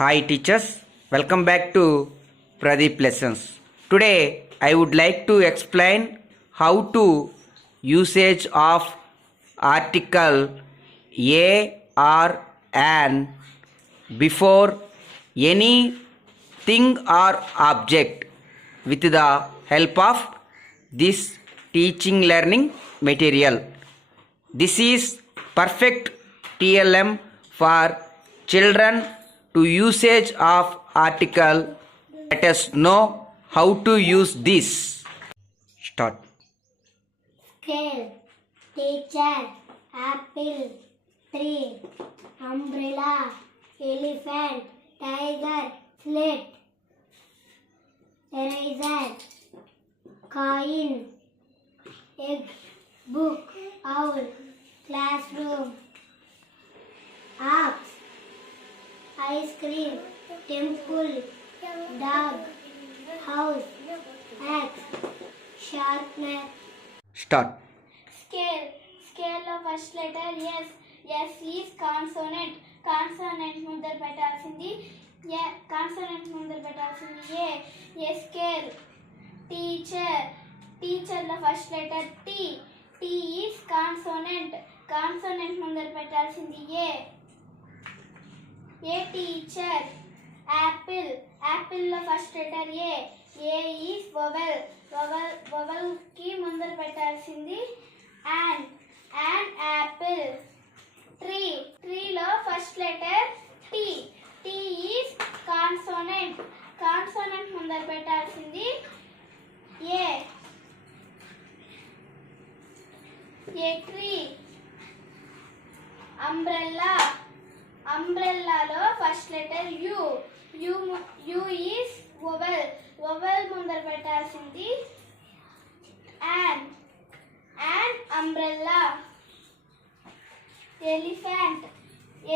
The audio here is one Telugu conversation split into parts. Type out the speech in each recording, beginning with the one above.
Hi teachers, welcome back to Pradeep Lessons. Today I would like to explain how to usage of article a or an before any thing or object with the help of this teaching learning material. This is perfect TLM for children to usage of article. Let us know how to use this. Start. scale, teacher, apple, tree, umbrella, elephant, tiger, slate, eraser, coin, egg, book, owl, classroom, ox, ice cream, temple, dog, house, axe, sharpener. Start. Scale. Scale లో first letter S S is consonant consonant ముందర పెట్టాల్సింది కాన్సోనెంట్ ముందర పెట్టాల్సింది a a scale teacher టీచర్లో first letter T T is consonant consonant ముందర పెట్టాల్సింది a a teacher? Apple యాపిల్లో first letter A. A is vowel. Vowel వొవెల్కి ముందర పెట్టాల్సింది and and apple tree. ట్రీలో first letter T. T is consonant. Consonant ముందర పెట్టాల్సింది ఏ. A tree? Umbrella. అంబ్రెల్లాలో first letter U. U U is vowel. Vowel ముందర పెట్టాల్సింది and and umbrella. Elephant.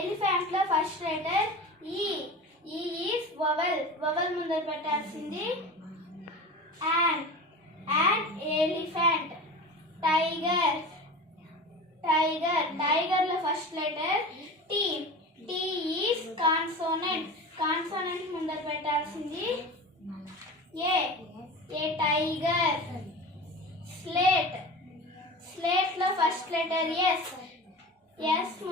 ఎలిఫెంట్లో first letter E. E is vowel. Vowel ముందర పెట్టాల్సింది and and elephant. Tiger. Tiger. టైగర్లో first letter T T. Consonant consonant ముందర పెట్టాల్సింది. ఏ? A tiger? Slate. స్లేట్లో first letter S. S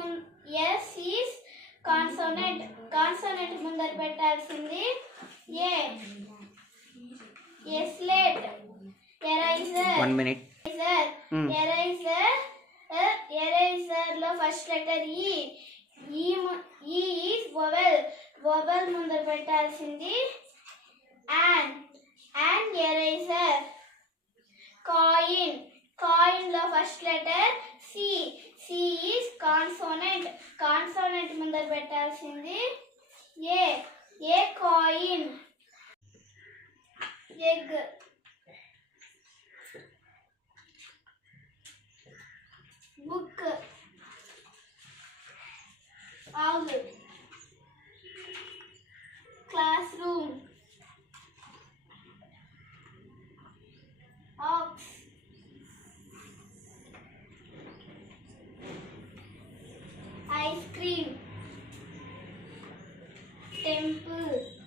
S is consonant. Consonant ముందర పెట్టాల్సింది. A? A slate? Eraser. One minute. Eraser. Hmm. Eraser. ఎరైజర్లో first letter E. E E is vowel vowel ముందర పెట్టాల్సింది and and eraser coin కాయిన్లో first letter C C is consonant consonant ముందర పెట్టాల్సింది a a coin egg book owl classroom. Ox. Ice cream. Temple